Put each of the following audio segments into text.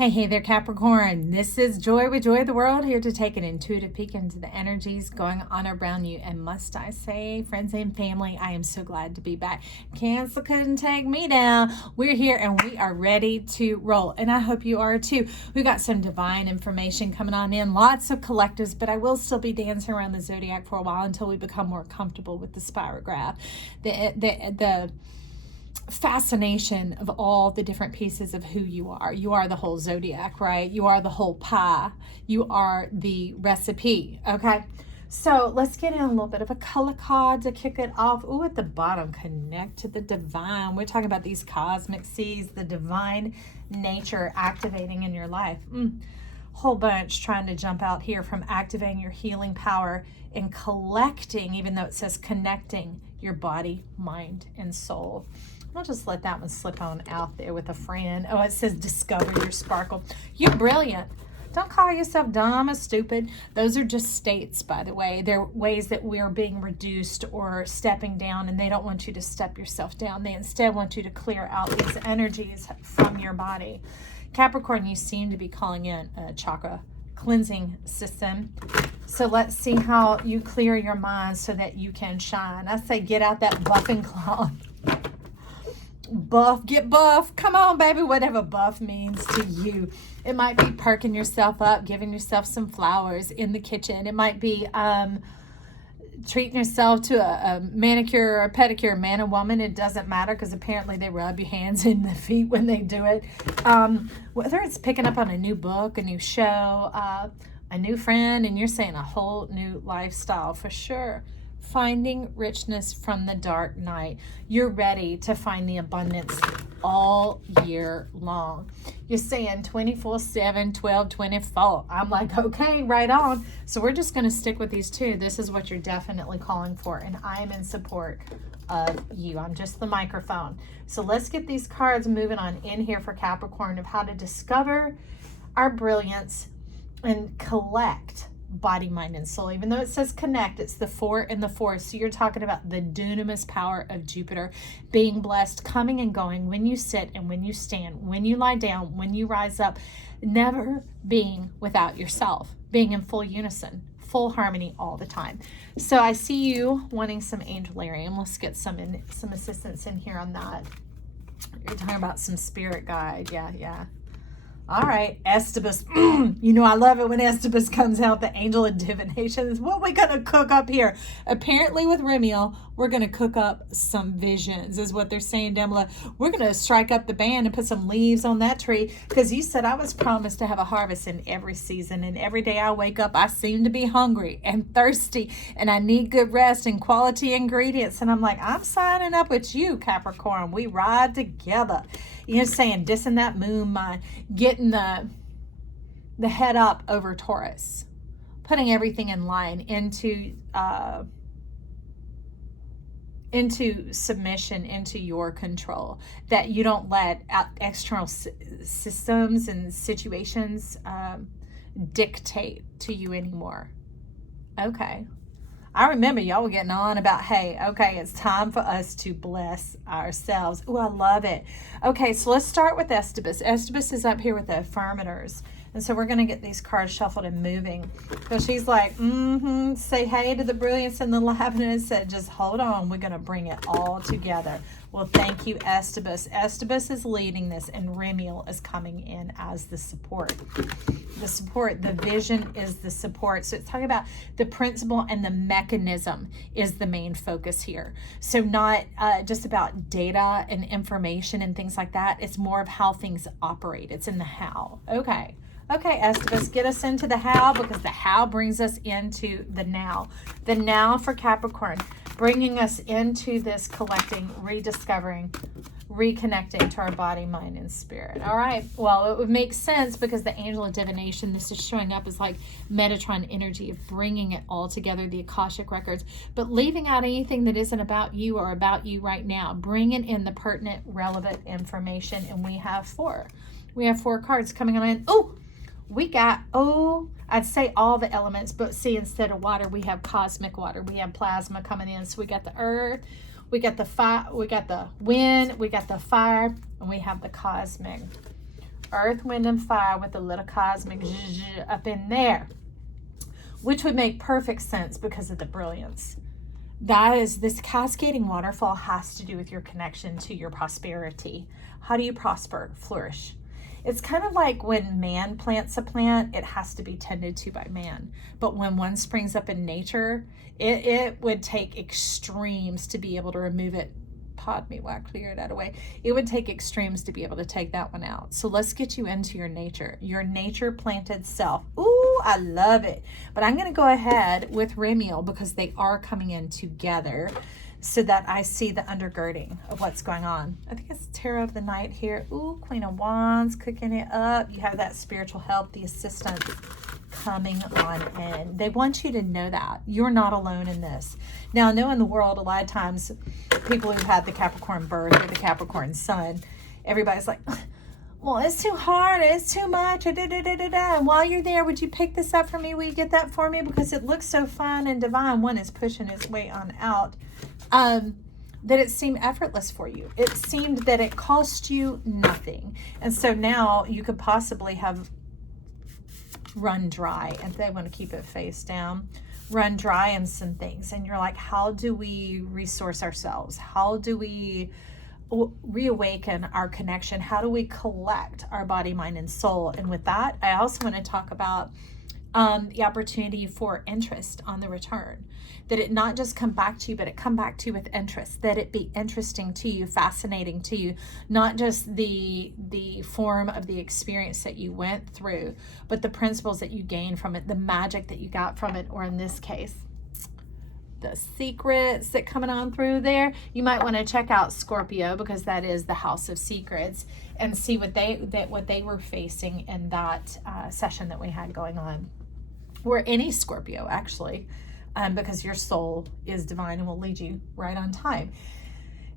Hey there, Capricorn. This is Joy with Joy of the World, here to take an intuitive peek into the energies going on around you. And must I say, friends and family, I am so glad to be back. Cancer couldn't take me down. We're here and we are ready to roll. And I hope you are too. We got some divine information coming on in, lots of collectives, but I will still be dancing around the zodiac for a while until we become more comfortable with the spirograph. The fascination of all the different pieces of who you are. You are the whole zodiac, right? You are the whole pie. You are the recipe, okay? So let's get in a little bit of a color card to kick it off. Ooh, at the bottom, connect to the divine. We're talking about these cosmic seeds, the divine nature activating in your life. Whole bunch trying to jump out here from activating your healing power and collecting, even though it says connecting your body, mind, and soul. I'll just let that one slip on out there with a friend. Oh, it says discover your sparkle. You're brilliant. Don't call yourself dumb or stupid. Those are just states, by the way. They're ways that we're being reduced or stepping down, and they don't want you to step yourself down. They instead want you to clear out these energies from your body. Capricorn, you seem to be calling in a chakra cleansing system. So let's see how you clear your mind so that you can shine. I say get out that buffing cloth. Buff, get buff. Come on, baby, whatever buff means to you. It might be perking yourself up, giving yourself some flowers in the kitchen. It might be treating yourself to a manicure or a pedicure, man or woman. It doesn't matter, because apparently they rub your hands and the feet when they do it. Whether it's picking up on a new book, a new show, a new friend, and you're saying a whole new lifestyle for sure. Finding richness from the dark night. You're ready to find the abundance all year long. You're saying 24/7, 12/24. I'm like, okay, right on. So we're just going to stick with these two. This is what you're definitely calling for, and I am in support of you. I'm just the microphone. So let's get these cards moving on in here for Capricorn of how to discover our brilliance and collect body, mind, and soul. Even though it says connect, it's the 4 and the 4. So you're talking about the dunamis power of Jupiter being blessed, coming and going when you sit and when you stand, when you lie down, when you rise up, never being without yourself, being in full unison, full harmony all the time. So I see you wanting some angelarium. Let's get some assistance in here on that. You're talking about some spirit guide. Yeah. All right, Estibus. You know I love it when Estibus comes out, the angel of divination. Is what we're going to cook up here. Apparently with Remiel, we're going to cook up some visions, is what they're saying down below. We're going to strike up the band and put some leaves on that tree, because you said I was promised to have a harvest in every season, and every day I wake up, I seem to be hungry and thirsty, and I need good rest and quality ingredients. And I'm like, I'm signing up with you, Capricorn. We ride together. You're saying dissing that moon mind, getting the head up over Taurus, putting everything in line into submission, into your control, that you don't let external systems and situations dictate to you anymore. Okay. I remember y'all were getting on about, hey, okay, it's time for us to bless ourselves. Oh, I love it. Okay, so let's start with Estibus. Estibus is up here with the affirmators. And so we're going to get these cards shuffled and moving. So she's like, say hey to the brilliance and the liveliness. Said, just hold on. We're going to bring it all together. Well, thank you, Estibus. Estibus is leading this, and Remiel is coming in as the support. The support, the vision is the support. So it's talking about the principle and the mechanism is the main focus here. So not just about data and information and things like that. It's more of how things operate. It's in the how. Okay, Estibus, get us into the how, because the how brings us into the now. The now for Capricorn, bringing us into this collecting, rediscovering, reconnecting to our body, mind, and spirit. All right. Well, it would make sense, because the angel of divination, this is showing up as like Metatron energy of bringing it all together, the Akashic records, but leaving out anything that isn't about you or about you right now, bringing in the pertinent, relevant information. And we have 4. We have 4 cards coming on in. Oh, we got, I'd say all the elements, but see, instead of water, we have cosmic water. We have plasma coming in. So we got the earth, we got the fire, we got the wind, we got the fire, and we have the cosmic. Earth, wind, and fire with a little cosmic zhuzh up in there, which would make perfect sense because of the brilliance. That is, this cascading waterfall has to do with your connection to your prosperity. How do you prosper, flourish? It's kind of like when man plants a plant, it has to be tended to by man. But when one springs up in nature, it would take extremes to be able to remove it. Pardon me while I clear that away. It would take extremes to be able to take that one out. So let's get you into your nature planted self. Ooh, I love it. But I'm going to go ahead with Remiel because they are coming in together so that I see the undergirding of what's going on. I think it's Tarot of the Night here. Ooh, Queen of Wands, cooking it up. You have that spiritual help, the assistance coming on in. They want you to know that you're not alone in this. Now, I know in the world, a lot of times, people who've had the Capricorn birth or the Capricorn sun, everybody's like, well, it's too hard, it's too much, and while you're there, would you pick this up for me? Will you get that for me? Because it looks so fun and divine. One is pushing its way on out. That it seemed effortless for you. It seemed that it cost you nothing. And so now you could possibly have run dry, and they want to keep it face down, run dry in some things. And you're like, how do we resource ourselves? How do we reawaken our connection? How do we collect our body, mind, and soul? And with that, I also want to talk about the opportunity for interest on the return. That it not just come back to you, but it come back to you with interest. That it be interesting to you, fascinating to you, not just the form of the experience that you went through, but the principles that you gained from it, the magic that you got from it, or in this case, the secrets that coming on through there. You might want to check out Scorpio because that is the house of secrets, and see what they were facing in that session that we had going on, or any Scorpio actually. Because your soul is divine and will lead you right on time.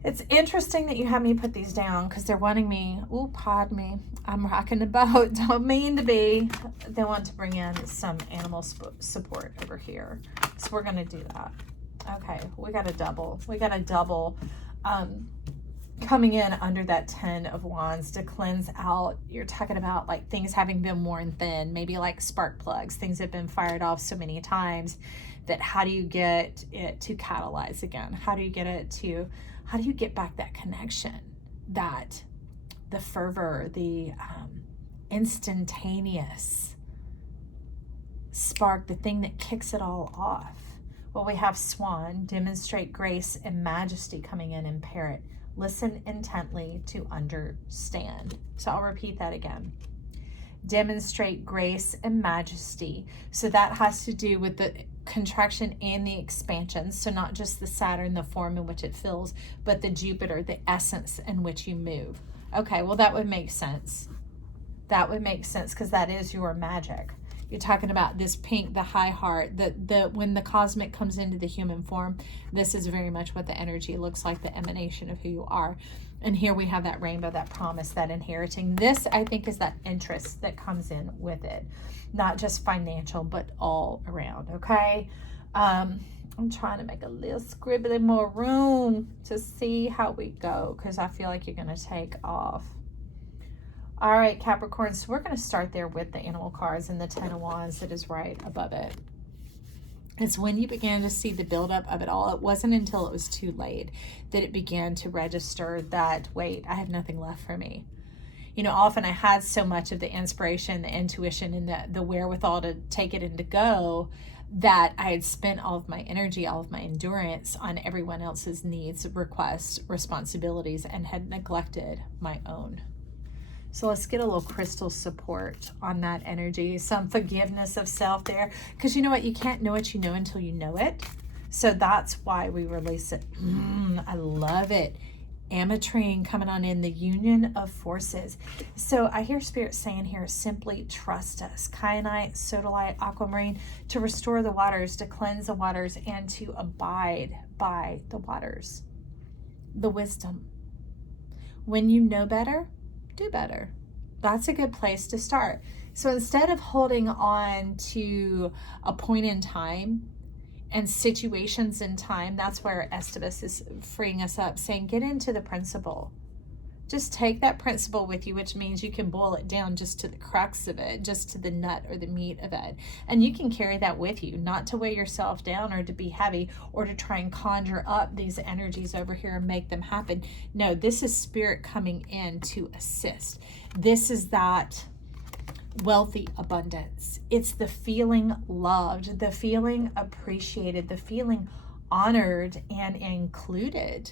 It's interesting that you have me put these down because they're wanting me, ooh, pardon me, I'm rocking the boat, don't mean to be. They want to bring in some animal support over here. So we're going to do that. Okay, we got a double. Coming in under that 10 of Wands to cleanse out. You're talking about like things having been worn thin, maybe like spark plugs, things have been fired off so many times that how do you get it to catalyze again? How do you get back that connection, that the fervor, the instantaneous spark, the thing that kicks it all off? Well, we have Swan, demonstrate grace and majesty coming in Parrot. Listen intently to understand. So I'll repeat that again. Demonstrate grace and majesty. So that has to do with the contraction and the expansion. So not just the Saturn, the form in which it fills, but the Jupiter, the essence in which you move. Okay, well, that would make sense. That would make sense because that is your magic. You're talking about this pink, the high heart, when the cosmic comes into the human form, this is very much what the energy looks like, the emanation of who you are. And here we have that rainbow, that promise, that inheriting. This, I think, is that interest that comes in with it. Not just financial, but all around, okay? I'm trying to make a little scribbly more room to see how we go because I feel like you're going to take off. All right, Capricorn, so we're going to start there with the animal cards and the 10 of Wands that is right above it. It's when you began to see the buildup of it all. It wasn't until it was too late that it began to register that, wait, I have nothing left for me. You know, often I had so much of the inspiration, the intuition, and the wherewithal to take it and to go that I had spent all of my energy, all of my endurance on everyone else's needs, requests, responsibilities, and had neglected my own. So let's get a little crystal support on that energy, some forgiveness of self there. Because you know what? You can't know what you know until you know it. So that's why we release it. I love it. Ametrine coming on in, the union of forces. So I hear Spirit saying here, simply trust us. Kyanite, sodalite, aquamarine, to restore the waters, to cleanse the waters, and to abide by the waters. The wisdom. When you know better, do better. That's a good place to start. So instead of holding on to a point in time and situations in time, that's where Estivus is freeing us up, saying get into the principle. Just take that principle with you, which means you can boil it down just to the crux of it, just to the nut or the meat of it. And you can carry that with you, not to weigh yourself down or to be heavy or to try and conjure up these energies over here and make them happen. No, this is spirit coming in to assist. This is that wealthy abundance. It's the feeling loved, the feeling appreciated, the feeling honored and included.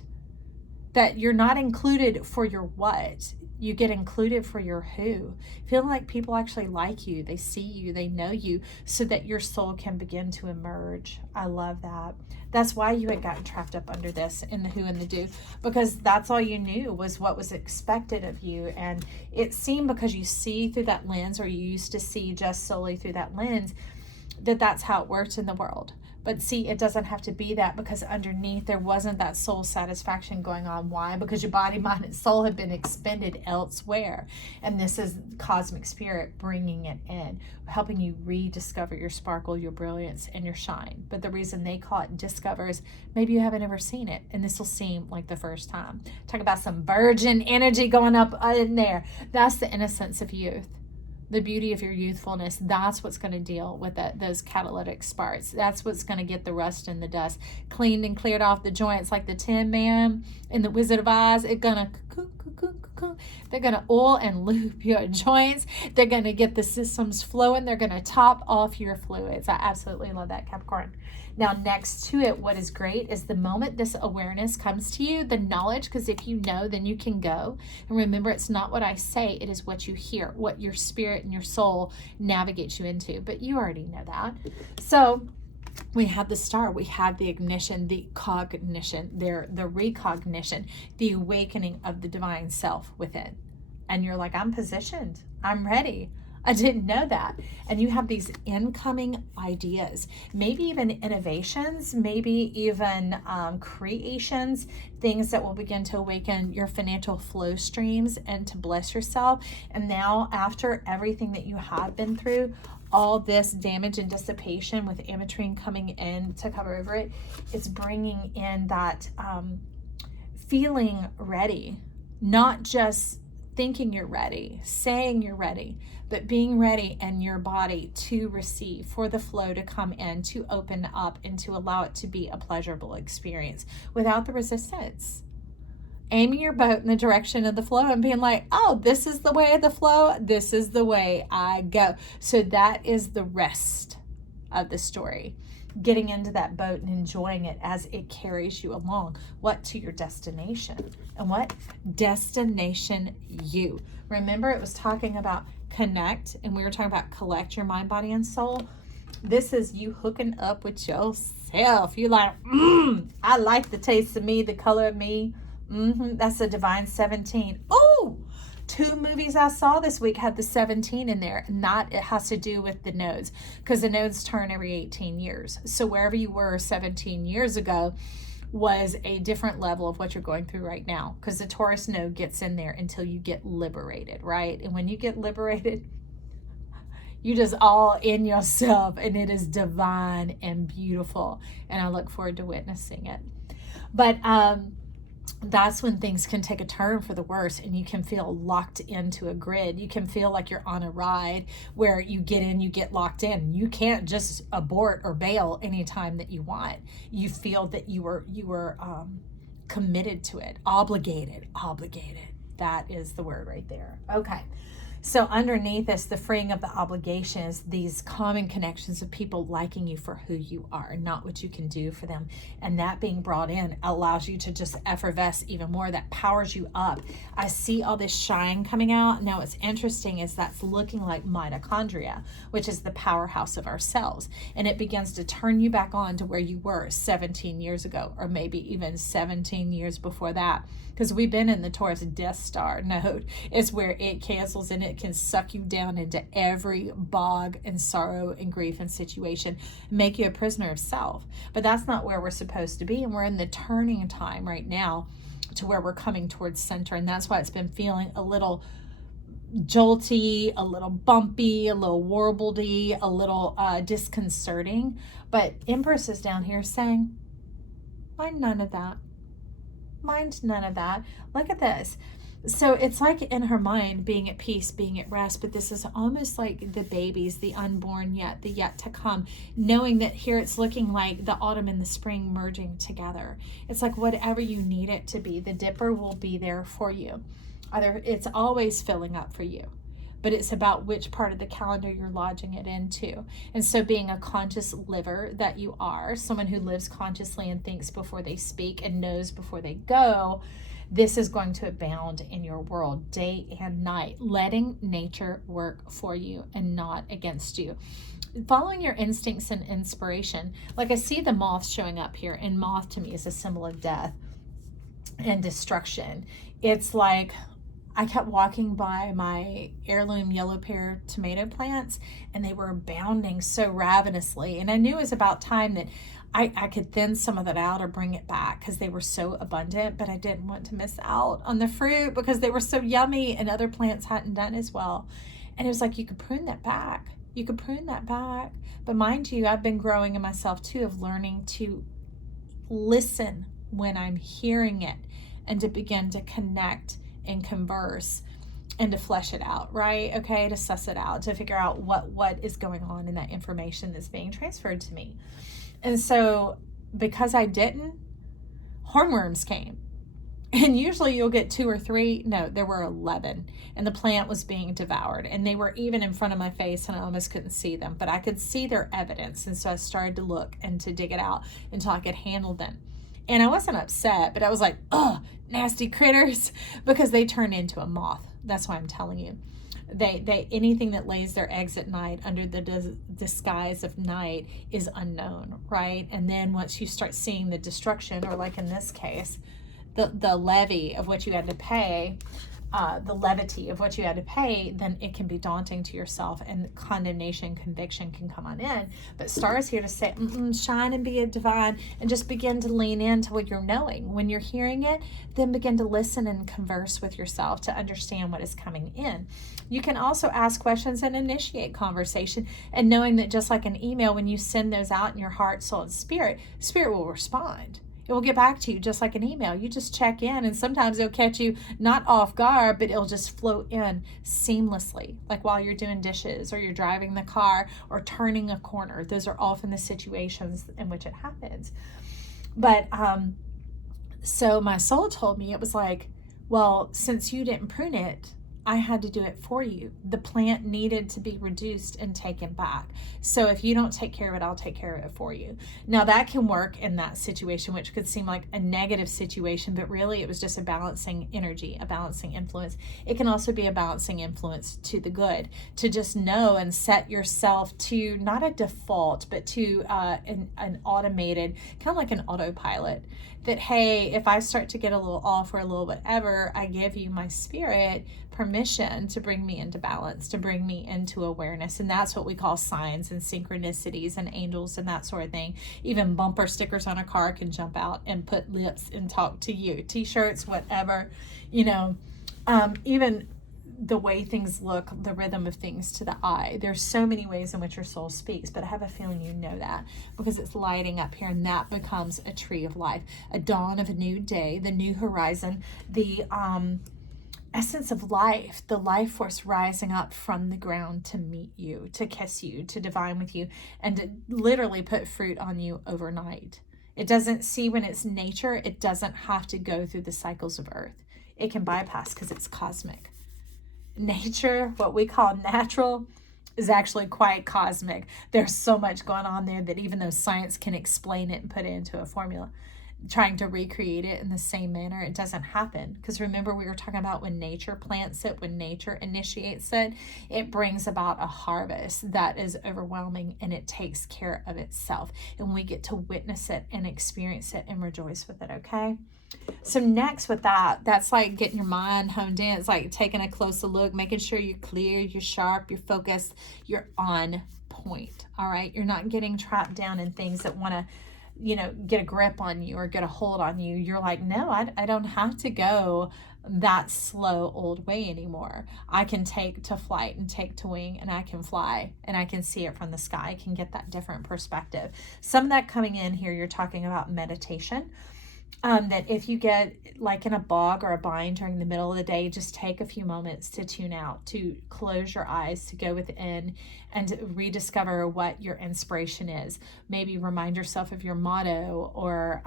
That you're not included for your what, you get included for your who. Feel like people actually like you, they see you, they know you, so that your soul can begin to emerge. I love that. That's why you had gotten trapped up under this in the who and the do, because that's all you knew was what was expected of you. And it seemed, because you see through that lens, or you used to see just solely through that lens, that that's how it worked in the world. But see, it doesn't have to be that, because underneath there wasn't that soul satisfaction going on. Why? Because your body, mind, and soul have been expended elsewhere. And this is cosmic spirit bringing it in, helping you rediscover your sparkle, your brilliance, and your shine. But the reason they call it discover is maybe you haven't ever seen it, and this will seem like the first time. Talk about some virgin energy going up in there. That's the innocence of youth. The beauty of your youthfulness. That's what's going to deal with those catalytic sparks. That's what's going to get the rust and the dust cleaned and cleared off the joints, like the Tin Man in the Wizard of Oz. It's gonna they're gonna oil and lube your joints. They're gonna get the systems flowing. They're gonna top off your fluids. I absolutely love that, Capricorn. Now, next to it, what is great is the moment this awareness comes to you, the knowledge, because if you know, then you can go. And remember, it's not what I say, it is what you hear, what your spirit and your soul navigates you into. But you already know that. So we have the star, we have the ignition, the cognition, the recognition, the awakening of the divine self within. And you're like, I'm positioned, I'm ready. I didn't know that. And you have these incoming ideas, maybe even innovations, maybe even creations, things that will begin to awaken your financial flow streams and to bless yourself. And now, after everything that you have been through, all this damage and dissipation with ametrine coming in to cover over it, it's bringing in that feeling ready, not just thinking you're ready, saying you're ready, but being ready in your body to receive, for the flow to come in, to open up, and to allow it to be a pleasurable experience without the resistance. Aiming your boat in the direction of the flow and being like, oh, this is the way of the flow, this is the way I go. So that is the rest of the story. Getting into that boat and enjoying it as it carries you along. What? To your destination. And what? Destination you. Remember, it was talking about connect, and we were talking about collect your mind, body, and soul. This is you hooking up with yourself. You're like, I like the taste of me, the color of me. That's the divine 17. Oh, 2 movies I saw this week had the 17 in there, and that it has to do with the nodes, because the nodes turn every 18 years. So wherever you were 17 years ago was a different level of what you're going through right now, because the Taurus node gets in there until you get liberated, right? And when you get liberated, you just all in yourself, and it is divine and beautiful, and I look forward to witnessing it. But that's when things can take a turn for the worse, and you can feel locked into a grid. You can feel like you're on a ride where you get in, you get locked in. You can't just abort or bail anytime that you want. You feel that you were committed to it, obligated. That is the word right there. Okay. So underneath this, the freeing of the obligations, these common connections of people liking you for who you are, not what you can do for them. And that being brought in allows you to just effervesce even more. That powers you up. I see all this shine coming out. Now, what's interesting is that's looking like mitochondria, which is the powerhouse of our cells. And it begins to turn you back on to where you were 17 years ago, or maybe even 17 years before that. Because we've been in the Taurus Death Star node. It's where it cancels, and it can suck you down into every bog and sorrow and grief and situation, make you a prisoner of self. But that's not where we're supposed to be. And we're in the turning time right now to where we're coming towards center. And that's why it's been feeling a little jolty, a little bumpy, a little warbledy, a little disconcerting. But Empress is down here saying, mind none of that. Mind none of that. Look at this. So it's like in her mind being at peace, being at rest, but this is almost like the babies, the unborn yet, the yet to come, knowing that here it's looking like the autumn and the spring merging together. It's like whatever you need it to be, the dipper will be there for you. Either it's always filling up for you, but it's about which part of the calendar you're lodging it into. And so being a conscious liver that you are, someone who lives consciously and thinks before they speak and knows before they go, this is going to abound in your world day and night, letting nature work for you and not against you. Following your instincts and inspiration. Like I see the moth showing up here, and moth to me is a symbol of death and destruction. It's like I kept walking by my heirloom yellow pear tomato plants, and they were abounding so ravenously. And I knew it was about time that I could thin some of that out or bring it back because they were so abundant, but I didn't want to miss out on the fruit because they were so yummy and other plants hadn't done as well. And it was like, you could prune that back. You could prune that back. But mind you, I've been growing in myself too, of learning to listen when I'm hearing it and to begin to connect and converse and to flesh it out, right? Okay, to suss it out, to figure out what is going on in that information that's being transferred to me. And so because I didn't, hornworms came. And usually you'll get 2 or 3. No, there were 11. And the plant was being devoured. And they were even in front of my face and I almost couldn't see them. But I could see their evidence. And so I started to look and to dig it out until I could handle them. And I wasn't upset, but I was like, oh, nasty critters, because they turn into a moth. That's why I'm telling you. They anything that lays their eggs at night under the disguise of night is unknown, right? And then once you start seeing the destruction, or like in this case, the levy of what you had to pay, the levity of what you had to pay, then it can be daunting to yourself, and condemnation, conviction can come on in. But Star is here to say, shine and be a divine, and just begin to lean into what you're knowing. When you're hearing it, then begin to listen and converse with yourself to understand what is coming in. You can also ask questions and initiate conversation, and knowing that just like an email, when you send those out in your heart, soul, and spirit will respond. It will get back to you just like an email. You just check in, and sometimes it'll catch you not off guard, but it'll just flow in seamlessly, like while you're doing dishes or you're driving the car or turning a corner. Those are often the situations in which it happens. But so my soul told me, it was like, well, since you didn't prune it, I had to do it for you. The plant needed to be reduced and taken back. So if you don't take care of it, I'll take care of it for you. Now that can work in that situation, which could seem like a negative situation, but really it was just a balancing energy, a balancing influence. It can also be a balancing influence to the good, to just know and set yourself to not a default, but to an automated, kind of like an autopilot, that, hey, if I start to get a little off or a little whatever, I give you, my spirit, permission to bring me into balance, to bring me into awareness. And that's what we call signs and synchronicities and angels and that sort of thing. Even bumper stickers on a car can jump out and put lips and talk to you. T-shirts, whatever, even the way things look, the rhythm of things to the eye. There's so many ways in which your soul speaks, but I have a feeling you know that because it's lighting up here, and that becomes a tree of life, a dawn of a new day, the new horizon, the essence of life, the life force rising up from the ground to meet you, to kiss you, to divine with you, and to literally put fruit on you overnight. It doesn't see when it's nature. It doesn't have to go through the cycles of earth. It can bypass because it's cosmic. Nature, what we call natural, is actually quite cosmic. There's so much going on there that even though science can explain it and put it into a formula, trying to recreate it in the same manner, it doesn't happen. Because remember, we were talking about when nature plants it, when nature initiates it, it brings about a harvest that is overwhelming, and it takes care of itself. And we get to witness it and experience it and rejoice with it, okay? So next with that's like getting your mind honed in. It's like taking a closer look, making sure you're clear, you're sharp, you're focused, you're on point, all right? You're not getting trapped down in things that want to, get a grip on you or get a hold on you. You're like, no, I don't have to go that slow old way anymore. I can take to flight and take to wing, and I can fly, and I can see it from the sky. I can get that different perspective. Some of that coming in here, you're talking about meditation. that if you get like in a bog or a bind during the middle of the day, just take a few moments to tune out, to close your eyes, to go within and to rediscover what your inspiration is. Maybe remind yourself of your motto, or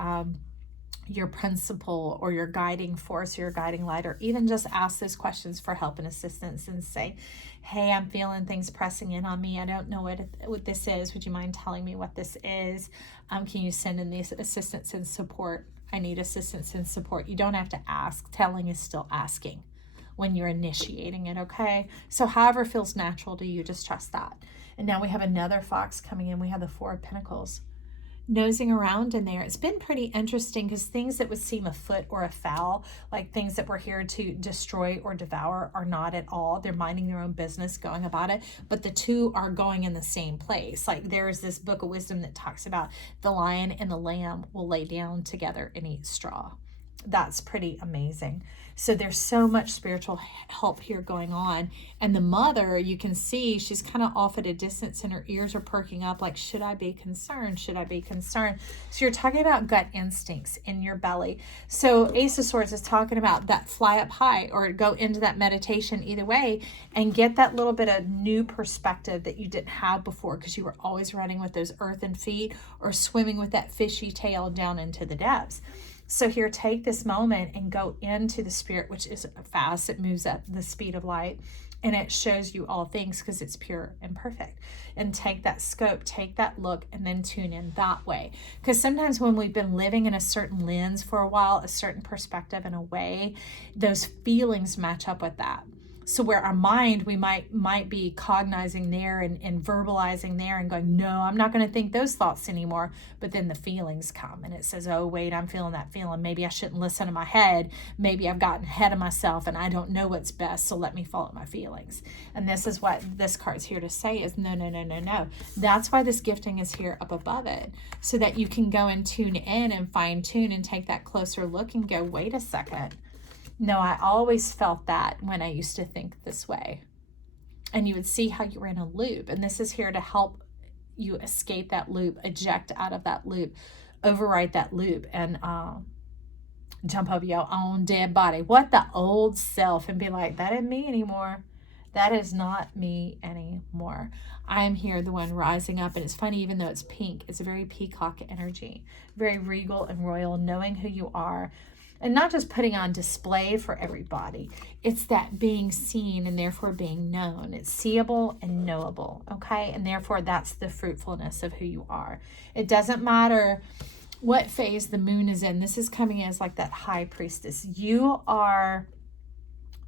your principle, or your guiding force, or your guiding light, or even just ask those questions for help and assistance and say, hey, I'm feeling things pressing in on me. I don't know what this is. Would you mind telling me what this is? Can you send in the assistance and support? I need assistance and support. You don't have to ask. Telling is still asking when you're initiating it, okay? So however feels natural to you, just trust that. And now we have another fox coming in. We have the Four of Pentacles nosing around in there. It's been pretty interesting because things that would seem afoot or afoul, like things that were here to destroy or devour, are not at all. They're minding their own business, going about it, but the two are going in the same place. Like there's this book of wisdom that talks about the lion and the lamb will lay down together and eat straw. That's pretty amazing. So there's so much spiritual help here going on. And the mother, you can see she's kind of off at a distance and her ears are perking up like, should I be concerned? Should I be concerned? So you're talking about gut instincts in your belly. So Ace of Swords is talking about that fly up high, or go into that meditation either way and get that little bit of new perspective that you didn't have before because you were always running with those earthen feet or swimming with that fishy tail down into the depths. So here, take this moment and go into the spirit, which is fast. It moves at the speed of light, and it shows you all things because it's pure and perfect. And take that scope, take that look, and then tune in that way. Because sometimes when we've been living in a certain lens for a while, a certain perspective and a way, those feelings match up with that. So where our mind, we might be cognizing there and verbalizing there and going, no, I'm not going to think those thoughts anymore. But then the feelings come and it says, oh, wait, I'm feeling that feeling. Maybe I shouldn't listen to my head. Maybe I've gotten ahead of myself and I don't know what's best. So let me follow my feelings. And this is what this card's here to say is no, no, no, no, no. That's why this gifting is here up above it, so that you can go and tune in and fine tune and take that closer look and go, wait a second. No, I always felt that when I used to think this way. And you would see how you were in a loop. And this is here to help you escape that loop, eject out of that loop, overwrite that loop, and jump over your own dead body. What the old self, and be like, that isn't me anymore. That is not me anymore. I am here, the one rising up. And it's funny, even though it's pink, it's a very peacock energy, very regal and royal, knowing who you are. And not just putting on display for everybody. It's that being seen and therefore being known. It's seeable and knowable, okay? And therefore that's the fruitfulness of who you are. It doesn't matter what phase the moon is in. This is coming in as like that high priestess. You are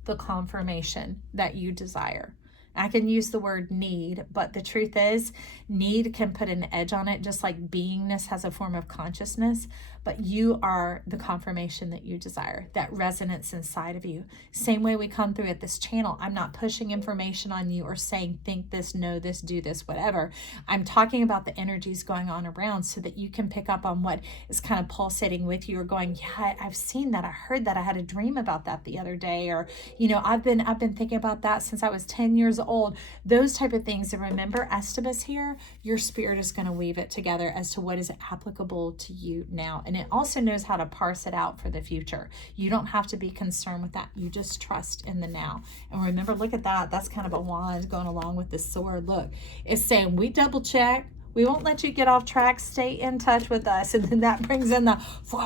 the confirmation that you desire. I can use the word need, but the truth is need can put an edge on it, just like beingness has a form of consciousness, but you are the confirmation that you desire, that resonance inside of you. Same way we come through at this channel. I'm not pushing information on you or saying, think this, know this, do this, whatever. I'm talking about the energies going on around so that you can pick up on what is kind of pulsating with you, or going, yeah, I've seen that. I heard that. I had a dream about that the other day. Or, you know, I've been thinking about that since I was 10 years old. Those type of things. And remember, Estabas here, your spirit is going to weave it together as to what is applicable to you now. And it also knows how to parse it out for the future. You don't have to be concerned with that. You just trust in the now. And remember, look at that. That's kind of a wand going along with the sword. Look, it's saying we double check. We won't let you get off track. Stay in touch with us. And then that brings in the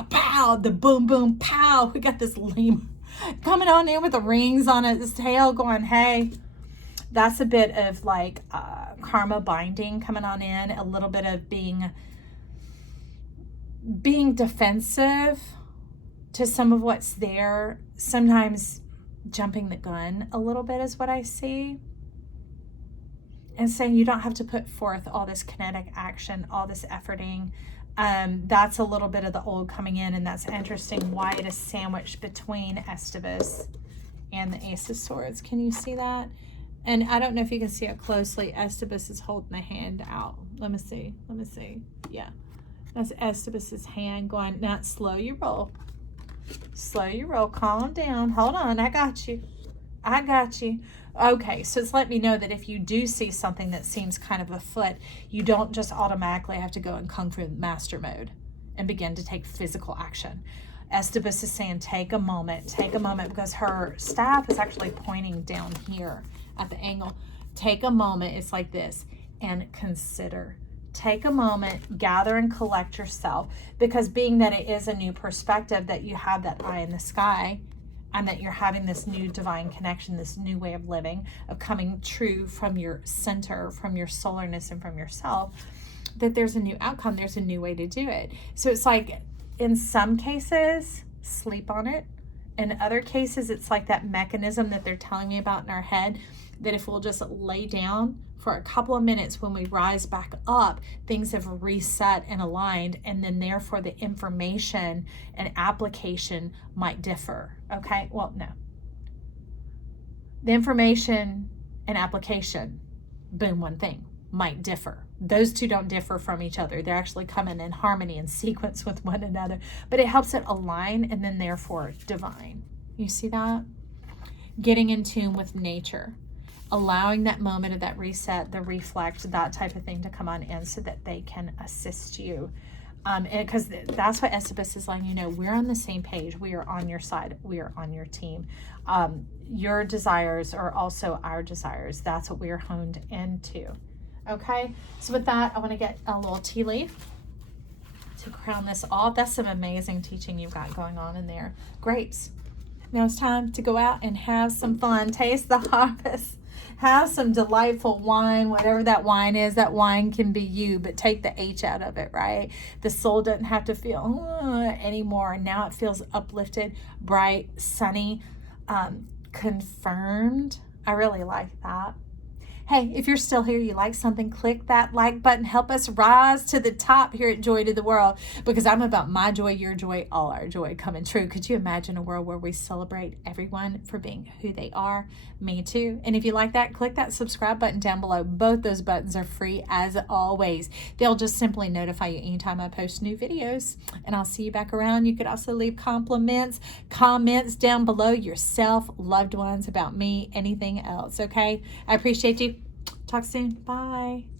pow, the boom, boom, pow. We got this lemur coming on in with the rings on its tail going, hey. That's a bit of like karma binding coming on in, a little bit of being defensive to some of what's there, sometimes jumping the gun a little bit is what I see, and saying you don't have to put forth all this kinetic action, all this efforting. That's a little bit of the old coming in, and that's interesting why it is sandwiched between Estabas and the Ace of Swords. Can you see that? And I don't know if you can see it closely. Estabas is holding the hand out. Let me see. Yeah. That's Estabas's hand going, now slow your roll. Slow your roll. Calm down. Hold on. I got you. Okay, so it's let me know that if you do see something that seems kind of afoot, you don't just automatically have to go in Kung Fu Master mode and begin to take physical action. Estabas is saying, take a moment, because her staff is actually pointing down here at the angle. Take a moment, it's like this, and consider. Take a moment, gather and collect yourself, because being that it is a new perspective, that you have that eye in the sky, and that you're having this new divine connection, this new way of living, of coming true from your center, from your solarness and from yourself, that there's a new outcome, there's a new way to do it. So it's like, in some cases, sleep on it. In other cases, it's like that mechanism that they're telling me about in our head, that if we'll just lay down for a couple of minutes, when we rise back up, things have reset and aligned, and then therefore the information and application might differ. Okay, well, no. The information and application, boom, one thing, might differ. Those two don't differ from each other. They're actually coming in harmony and sequence with one another, but it helps it align, and then therefore divine. You see that? Getting in tune with nature, allowing that moment of that reset, the reflect, that type of thing to come on in, so that they can assist you. Because that's what Estabas is letting you know. We're on the same page. We are on your side. We are on your team. Your desires are also our desires. That's what we are honed into. Okay, so with that, I want to get a little tea leaf to crown this off. That's some amazing teaching you've got going on in there. Grapes. Now it's time to go out and have some fun. Taste the harvest. Have some delightful wine, whatever that wine is. That wine can be you, but take the H out of it, right? The soul doesn't have to feel anymore. Now it feels uplifted, bright, sunny, confirmed. I really like that. Hey, if you're still here, you like something, click that like button. Help us rise to the top here at Joy to the World, because I'm about my joy, your joy, all our joy coming true. Could you imagine a world where we celebrate everyone for being who they are? Me too. And if you like that, click that subscribe button down below. Both those buttons are free as always. They'll just simply notify you anytime I post new videos. And I'll see you back around. You could also leave comments down below, yourself, loved ones, about me, anything else, okay? I appreciate you. Talk soon. Bye.